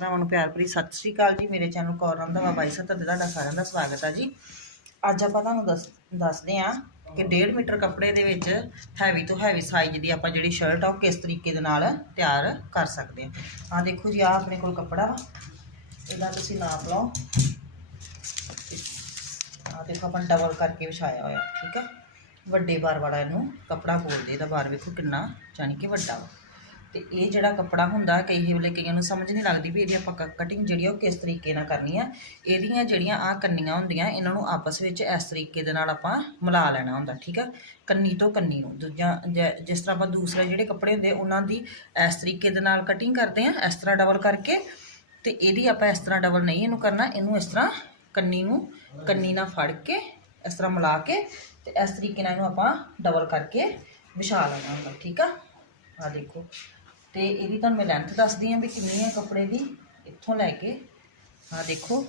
ਭਰਾਵਾਂ ਨੂੰ ਪਿਆਰ ਭਰੀ ਸਤਿ ਸ੍ਰੀ ਅਕਾਲ ਜੀ, ਮੇਰੇ ਚੈਨਲ ਕੌਰ ਰੰਧਾਵਾ ਬਾਈ ਸੱਤਰ ਤੇ ਤੁਹਾਡਾ ਸਾਰਿਆਂ ਦਾ ਸਵਾਗਤ ਹੈ ਜੀ। ਅੱਜ ਆਪਾਂ ਤੁਹਾਨੂੰ ਦੱਸ, ਦੱਸਦੇ ਹਾਂ ਕਿ 1.5 ਮੀਟਰ ਕੱਪੜੇ ਦੇ ਵਿੱਚ ਹੈਵੀ ਤੋਂ ਹੈਵੀ ਸਾਈਜ਼ ਦੀ ਆਪਾਂ ਜਿਹੜੀ ਸ਼ਰਟ ਆ, ਉਹ ਕਿਸ ਤਰੀਕੇ ਦੇ ਨਾਲ ਤਿਆਰ ਕਰ ਸਕਦੇ ਹਾਂ। ਆ ਦੇਖੋ ਜੀ ਆ ਆਪਣੇ ਕੋਲ ਕੱਪੜਾ ਵਾ। ਇਹਦਾ ਤੁਸੀਂ ਨਾਪ ਲਓ। ਆ ਦੇਖੋ, ਆਪਾਂ ਡਬਲ ਕਰਕੇ ਵਿਛਾਇਆ ਹੋਇਆ, ਠੀਕ ਆ। ਵੱਡੇ ਬਾਰ ਵਾਲਾ ਇਹਨੂੰ ਕੱਪੜਾ ਬੋਲਦੇ ਇਹਦਾ ਬਾਰ ਵੇਖੋ ਕਿੰਨਾ, ਜਾਣੀ ਕਿ ਵੱਡਾ ਵਾ। ਤੇ ਇਹ ਜਿਹੜਾ ਕੱਪੜਾ ਹੁੰਦਾ, ਕਈ ਵੇਲੇ ਕਈਆਂ ਨੂੰ ਸਮਝ ਨਹੀਂ ਲੱਗਦੀ ਵੀ ਇਹਦੀ ਆਪਾਂ ਕਟਿੰਗ ਜਿਹੜੀ ਆ ਉਹ ਕਿਸ ਤਰੀਕੇ ਨਾਲ ਕਰਨੀ ਆ। ਇਹਦੀਆਂ ਜਿਹੜੀਆਂ ਆ ਕੰਨੀਆਂ ਹੁੰਦੀਆਂ, ਇਹਨਾਂ ਨੂੰ ਆਪਸ ਵਿੱਚ ਇਸ ਤਰੀਕੇ ਦੇ ਨਾਲ ਆਪਾਂ ਮਿਲਾ ਲੈਣਾ ਹੁੰਦਾ, ਠੀਕ ਆ? ਕੰਨੀ ਤੋਂ ਕੰਨੀ ਨੂੰ, ਦੂਜਾ ਜ- ਜਿਸ ਤਰ੍ਹਾਂ ਆਪਾਂ ਦੂਸਰੇ ਜਿਹੜੇ ਕੱਪੜੇ ਹੁੰਦੇ, ਉਹਨਾਂ ਦੀ ਇਸ ਤਰੀਕੇ ਦੇ ਨਾਲ ਕਟਿੰਗ ਕਰਦੇ ਆ, ਇਸ ਤਰ੍ਹਾਂ ਡਬਲ ਕਰਕੇ ਤੇ ਇਹਦੀ ਆਪਾਂ ਇਸ ਤਰ੍ਹਾਂ ਡਬਲ ਨਹੀਂ ਇਹਨੂੰ ਕਰਨਾ, ਇਹਨੂੰ ਇਸ ਤਰ੍ਹਾਂ ਕੰਨੀ ਨੂੰ ਕੰਨੀ ਨਾਲ ਫੜ ਕੇ ਇਸ ਤਰ੍ਹਾਂ ਮਿਲਾ ਕੇ ਤੇ ਇਸ ਤਰੀਕੇ ਨਾਲ ਇਹਨੂੰ ਆਪਾਂ ਡਬਲ ਕਰਕੇ ਵਿਛਾ ਲੈਣਾ ਹੁੰਦਾ, ਠੀਕ ਆ? ਆ ਦੇਖੋ। ਤੇ ਇਹਦੀ ਤੁਹਾਨੂੰ ਮੈਂ ਲੈਂਥ ਦੱਸਦੀ ਆਂ ਵੀ ਕਿੰਨੀ ਹੈ ਕੱਪੜੇ ਦੀ, ਇੱਥੋਂ ਲੈ ਕੇ। ਆ ਦੇਖੋ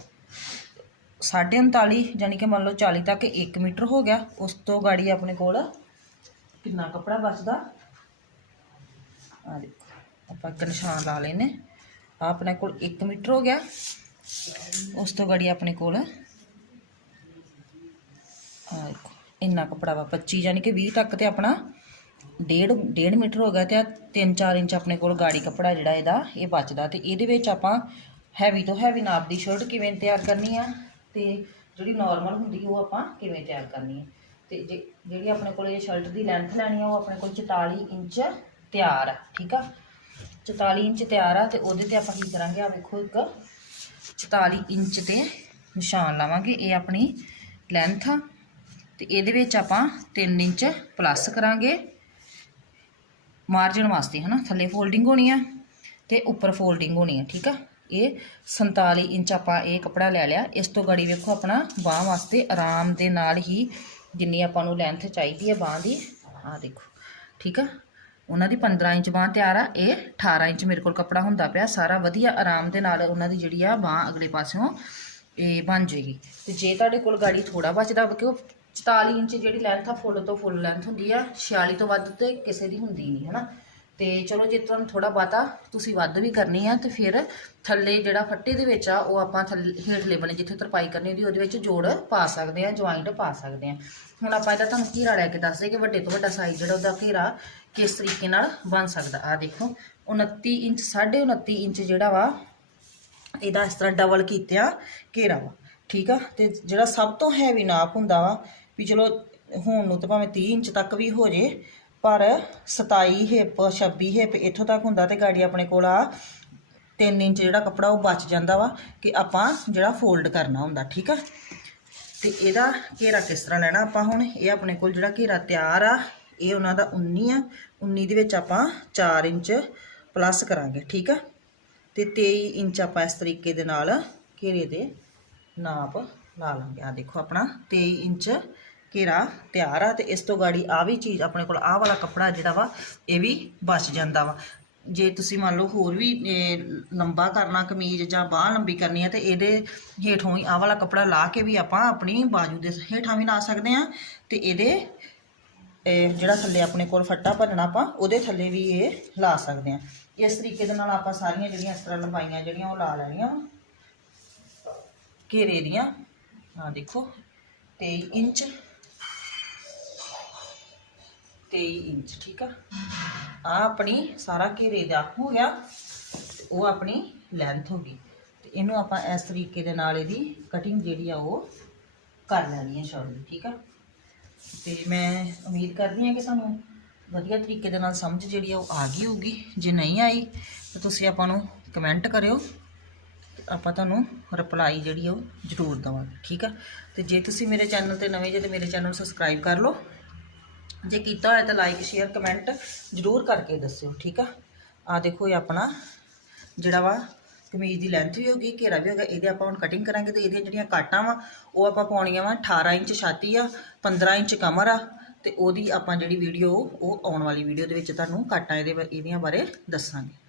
39.5 ਯਾਨੀ ਕਿ ਮੰਨ ਲਓ 40 ਤੱਕ 1 ਮੀਟਰ ਹੋ ਗਿਆ। ਉਸ ਤੋਂ ਗਾੜੀ ਆਪਣੇ ਕੋਲ ਕਿੰਨਾ ਕੱਪੜਾ ਬਚਦਾ? ਆ ਦੇਖੋ, ਆਪਾਂ ਇੱਕ ਨਿਸ਼ਾਨ ਲਾ ਲੈਨੇ ਆ ਆਪਣੇ ਕੋਲ 1 ਮੀਟਰ ਹੋ ਗਿਆ। ਉਸ ਤੋਂ ਗਾੜੀ ਆਪਣੇ ਕੋਲ ਆ ਦੇਖੋ, ਇੰਨਾ ਕੱਪੜਾ ਵਾ 25 ਯਾਨੀ ਕਿ 20 ਤੱਕ ਤੇ ਆਪਣਾ ਡੇਢ ਡੇਢ ਮੀਟਰ ਹੋ ਗਿਆ ਤੇ ਆ 3-4 ਇੰਚ ਆਪਣੇ ਕੋਲ ਗਾੜੀ ਕੱਪੜਾ ਜਿਹੜਾ ਇਹਦਾ, ਇਹ ਬਚਦਾ ਤੇ ਇਹਦੇ ਵਿੱਚ ਆਪਾਂ ਹੈਵੀ ਤੋਂ ਹੈਵੀ ਨਾਪ ਦੀ ਸ਼ਰਟ ਕਿਵੇਂ ਤਿਆਰ ਕਰਨੀ ਆ ਤੇ ਜਿਹੜੀ ਨਾਰਮਲ ਹੁੰਦੀ ਉਹ ਆਪਾਂ ਕਿਵੇਂ ਤਿਆਰ ਕਰਨੀ ਹੈ ਤੇ ਜੇ, ਜਿਹੜੀ ਆਪਣੇ ਕੋਲ ਇਹ ਸ਼ਰਟ ਦੀ ਲੈਂਥ ਲੈਣੀ ਆ, ਉਹ ਆਪਣੇ ਕੋਲ 44 ਇੰਚ ਤਿਆਰ ਆ, ਠੀਕ ਆ? 44 ਇੰਚ ਤਿਆਰ ਆ ਤੇ ਉਹਦੇ ਤੇ ਆਪਾਂ ਕੀ ਕਰਾਂਗੇ ਆ ਵੇਖੋ ਇੱਕ 44 ਇੰਚ ਤੇ ਨਿਸ਼ਾਨ ਲਾਵਾਂਗੇ, ਇਹ ਆਪਣੀ ਲੈਂਥ ਆ ਤੇ ਇਹਦੇ ਵਿੱਚ ਆਪਾਂ 3 ਇੰਚ ਪਲੱਸ ਕਰਾਂਗੇ। ਮਾਰਜਨ ਵਾਸਤੇ, ਹਨਾ? ਥੱਲੇ ਫੋਲਡਿੰਗ ਹੋਣੀ ਆ ਤੇ ਉੱਪਰ ਫੋਲਡਿੰਗ ਹੋਣੀ ਆ, ਠੀਕ ਆ? ਇਹ 47 ਇੰਚ ਆਪਾਂ ਇਹ ਕਪੜਾ ਲੈ ਲਿਆ। ਇਸ ਤੋਂ ਗੜੀ ਵੇਖੋ ਆਪਣਾ ਬਾਹ ਵਾਸਤੇ ਆਰਾਮ ਦੇ ਨਾਲ ਹੀ ਜਿੰਨੀ ਆਪਾਂ ਨੂੰ ਲੈਂਥ ਚਾਹੀਦੀ ਹੈ ਬਾਹ ਦੀ ਆ ਦੇਖੋ, ਠੀਕ ਆ? ਉਹਨਾਂ ਦੀ 15 ਇੰਚ ਬਾਹ ਤਿਆਰ ਆ। ਇਹ 18 ਇੰਚ ਮੇਰੇ ਕੋਲ ਕਪੜਾ ਹੁੰਦਾ ਪਿਆ। ਸਾਰਾ ਵਧੀਆ ਆਰਾਮ ਦੇ ਨਾਲ ਉਹਨਾਂ ਦੀ ਜਿਹੜੀ ਆ ਬਾਹ ਅਗਲੇ ਪਾਸਿਓਂ ਇਹ ਬਣ ਜਾਏਗੀ। ਤੇ ਜੇ ਤੁਹਾਡੇ ਕੋਲ ਗਾੜੀ ਥੋੜਾ ਬਚਦਾ, ਕਿਉਂ 44 ਇੰਚ ਜਿਹੜੀ ਲੈਂਥ ਆ ਫੁੱਲ ਤੋਂ ਫੁੱਲ ਲੈਂਥ ਹੁੰਦੀ ਆ। 46 ਤੋਂ ਵੱਧ ਤੇ ਕਿਸੇ ਦੀ ਹੁੰਦੀ ਨਹੀਂ, ਹਨਾ? ਤੇ ਚਲੋ, ਜੇ ਤੁਹਾਨੂੰ ਥੋੜਾ ਬਾਤਾ ਤੁਸੀਂ ਵੱਧ ਵੀ ਕਰਨੀ ਆ, ਤੇ ਫਿਰ ਥੱਲੇ ਜਿਹੜਾ ਫੱਟੇ ਦੇ ਵਿੱਚ ਆ, ਉਹ ਆਪਾਂ ਥੱਲੇ, ਹੇਠਲੇ ਬਣੇ ਜਿੱਥੇ ਤਰਪਾਈ ਕਰਨੀ ਹੁੰਦੀ, ਉਹਦੇ ਵਿੱਚ ਜੋੜ ਪਾ ਸਕਦੇ ਆ ਜੁਆਇੰਟ ਪਾ ਸਕਦੇ ਆ। ਹੁਣ ਆਪਾਂ ਇਹਦਾ ਤੁਹਾਨੂੰ ਘੇਰਾ ਲੈ ਕੇ ਦੱਸਦੇ ਕਿ ਵੱਡੇ ਤੋਂ ਵੱਡਾ ਸਾਈਜ਼ ਜਿਹੜਾ ਉਹਦਾ ਘੇਰਾ ਕਿਸ ਤਰੀਕੇ ਨਾਲ ਬਣ ਸਕਦਾ। ਆ ਦੇਖੋ 29 ਇੰਚ 29.5 ਇੰਚ ਜਿਹੜਾ ਵਾ, ਇਹਦਾ ਇਸ ਤਰ੍ਹਾਂ ਡਬਲ ਕੀਤਿਆ ਘੇਰਾ ਵਾ। ਠੀਕ ਆ? ਤੇ ਜਿਹੜਾ ਸਭ ਤੋਂ ਹੈਵੀ ਨਾਪ ਹੁੰਦਾ ਵਾ, ਵੀ ਚਲੋ ਹੁਣ ਨੂੰ ਤਾਂ ਭਾਵੇਂ 30 ਇੰਚ ਤੱਕ ਵੀ ਹੋ ਜੇ, ਪਰ 27 ਹਿੱਪ 26 ਹਿੱਪ ਇੱਥੋਂ ਤੱਕ ਹੁੰਦਾ ਤੇ ਗਾੜੀ ਆਪਣੇ ਕੋਲ ਆ 3 ਇੰਚ ਜਿਹੜਾ ਕੱਪੜਾ ਉਹ ਬਚ ਜਾਂਦਾ ਵਾ, ਕਿ ਆਪਾਂ ਜਿਹੜਾ ਫੋਲਡ ਕਰਨਾ ਹੁੰਦਾ, ਠੀਕ ਆ? ਤੇ ਇਹਦਾ ਘੇਰਾ ਕਿਸ ਤਰ੍ਹਾਂ ਲੈਣਾ ਆਪਾਂ ਹੁਣ? ਇਹ ਆਪਣੇ ਕੋਲ ਜਿਹੜਾ ਘੇਰਾ ਤਿਆਰ ਆ, ਇਹ ਉਹਨਾਂ ਦਾ 19 ਆ 19 ਦੇ ਵਿੱਚ ਆਪਾਂ 4 ਇੰਚ ਪਲੱਸ ਕਰਾਂਗੇ, ਠੀਕ ਆ? ਤੇ 23 ਇੰਚ ਆਪਾਂ ਇਸ ਤਰੀਕੇ ਦੇ ਨਾਲ ਘੇਰੇ ਦੇ ਨਾਪ ਲਾ ਲਾਂਗੇ। ਆ ਦੇਖੋ ਆਪਣਾ 23 ਇੰਚ ਘੇਰਾ ਤਿਆਰ ਆ ਤੇ ਇਸ ਤੋਂ ਗਾੜੀ ਆ ਵੀ ਚੀਜ਼ ਆਪਣੇ ਕੋਲ, ਆਹ ਵਾਲਾ ਕੱਪੜਾ ਜਿਹੜਾ ਵਾ, ਇਹ ਵੀ ਬਚ ਜਾਂਦਾ ਵਾ। ਜੇ ਤੁਸੀਂ ਮੰਨ ਲਓ ਹੋਰ ਵੀ ਲੰਬਾ ਕਰਨਾ ਕਮੀਜ਼ ਜਾਂ ਬਾਹ ਲੰਬੀ ਕਰਨੀ ਹੈ ਤੇ ਇਹਦੇ ਹੇਠੋਂ ਹੀ ਆਹ ਵਾਲਾ ਕੱਪੜਾ ਲਾ ਕੇ ਵੀ ਆਪਾਂ ਆਪਣੀ ਬਾਜੂ ਦੇ ਹੇਠਾਂ ਵੀ ਲਾ ਸਕਦੇ ਆ ਤੇ ਇਹਦੇ ਜਿਹੜਾ ਥੱਲੇ ਆਪਣੇ ਕੋਲ ਫੱਟਾ ਭਰਨਾ ਆਪਾਂ, ਉਹਦੇ ਥੱਲੇ ਵੀ ਇਹ ਲਾ ਸਕਦੇ ਆ। ਇਸ ਤਰੀਕੇ ਦੇ ਨਾਲ ਆਪਾਂ ਸਾਰੀਆਂ ਜਿਹੜੀਆਂ ਇਸ ਤਰ੍ਹਾਂ ਲੰਬਾਈਆਂ ਜਿਹੜੀਆਂ ਉਹ ਲਾ ਲੈਣੀਆਂ। ਘੇਰੇ ਦੀਆਂ। ਆ ਦੇਖੋ 23 ਇੰਚ। 23 ਇੰਚ, ਠੀਕ ਆ? ਆ ਆਪਣੀ ਸਾਰਾ ਘੇਰੇ ਦਾ ਹੋ ਗਿਆ ਤੇ ਉਹ ਆਪਣੀ ਲੈਂਥ ਹੋ ਗਈ। ਤੇ ਇਹਨੂੰ ਆਪਾਂ ਇਸ ਤਰੀਕੇ ਦੇ ਨਾਲ ਇਹਦੀ ਕਟਿੰਗ ਜਿਹੜੀ ਆ ਉਹ ਕਰ ਲੈਣੀ ਹੈ ਸ਼ਰਟ ਦੀ ਠੀਕ ਆ? ਤੇ ਮੈਂ ਉਮੀਦ ਕਰਦੀ ਹਾਂ ਕਿ ਸਾਨੂੰ ਵਧੀਆ ਤਰੀਕੇ ਦੇ ਨਾਲ ਸਮਝ ਜਿਹੜੀ ਆ ਉਹ ਆ ਗਈ ਹੋਊਗੀ। ਜੇ ਨਹੀਂ ਆਈ, ਤਾਂ ਤੁਸੀਂ ਆਪਾਂ ਨੂੰ ਕਮੈਂਟ ਕਰਿਓ। ਆਪਾਂ ਤੁਹਾਨੂੰ ਰਿਪਲਾਈ ਜਿਹੜੀ ਆ ਉਹ ਜ਼ਰੂਰ ਦਵਾਂਗੇ, ਠੀਕ ਆ? ਤੇ ਜੇ ਤੁਸੀਂ ਮੇਰੇ ਚੈਨਲ ਤੇ ਨਵੇਂ ਜੇ ਤੇ ਮੇਰੇ ਚੈਨਲ ਨੂੰ ਸਬਸਕ੍ਰਾਈਬ ਕਰ ਲਓ। ਜੇ ਕੀਤਾ ਹੋਇਆ ਤਾਂ ਲਾਈਕ ਸ਼ੇਅਰ ਕਮੈਂਟ ਜ਼ਰੂਰ ਕਰਕੇ ਦੱਸਿਓ, ਠੀਕ ਆ? ਆ ਦੇਖੋ ਇਹ ਆਪਣਾ ਜਿਹੜਾ ਵਾ ਕਮੀਜ਼ ਦੀ ਲੈਂਥ ਵੀ ਹੋ ਗਈ, ਘੇਰਾ ਵੀ ਹੋ ਗਿਆ, ਇਹਦੇ ਆਪਾਂ ਹੁਣ ਕਟਿੰਗ ਕਰਾਂਗੇ ਤੇ ਇਹਦੀਆਂ ਜਿਹੜੀਆਂ ਕਾਟਾਂ ਵਾ, ਉਹ ਆਪਾਂ ਪਾਉਣੀਆਂ ਵਾ 18 ਇੰਚ ਛਾਤੀ ਆ 15 ਇੰਚ ਕਮਰ ਆ, ਤੇ ਉਹਦੀ ਆਪਾਂ ਜਿਹੜੀ ਵੀਡੀਓ ਉਹ ਆਉਣ ਵਾਲੀ ਵੀਡੀਓ ਦੇ ਵਿੱਚ ਤੁਹਾਨੂੰ ਕਾਟਾਂ ਇਹਦੇ ਬਾ- ਇਹਦੀਆਂ ਬਾਰੇ ਦੱਸਾਂਗੇ।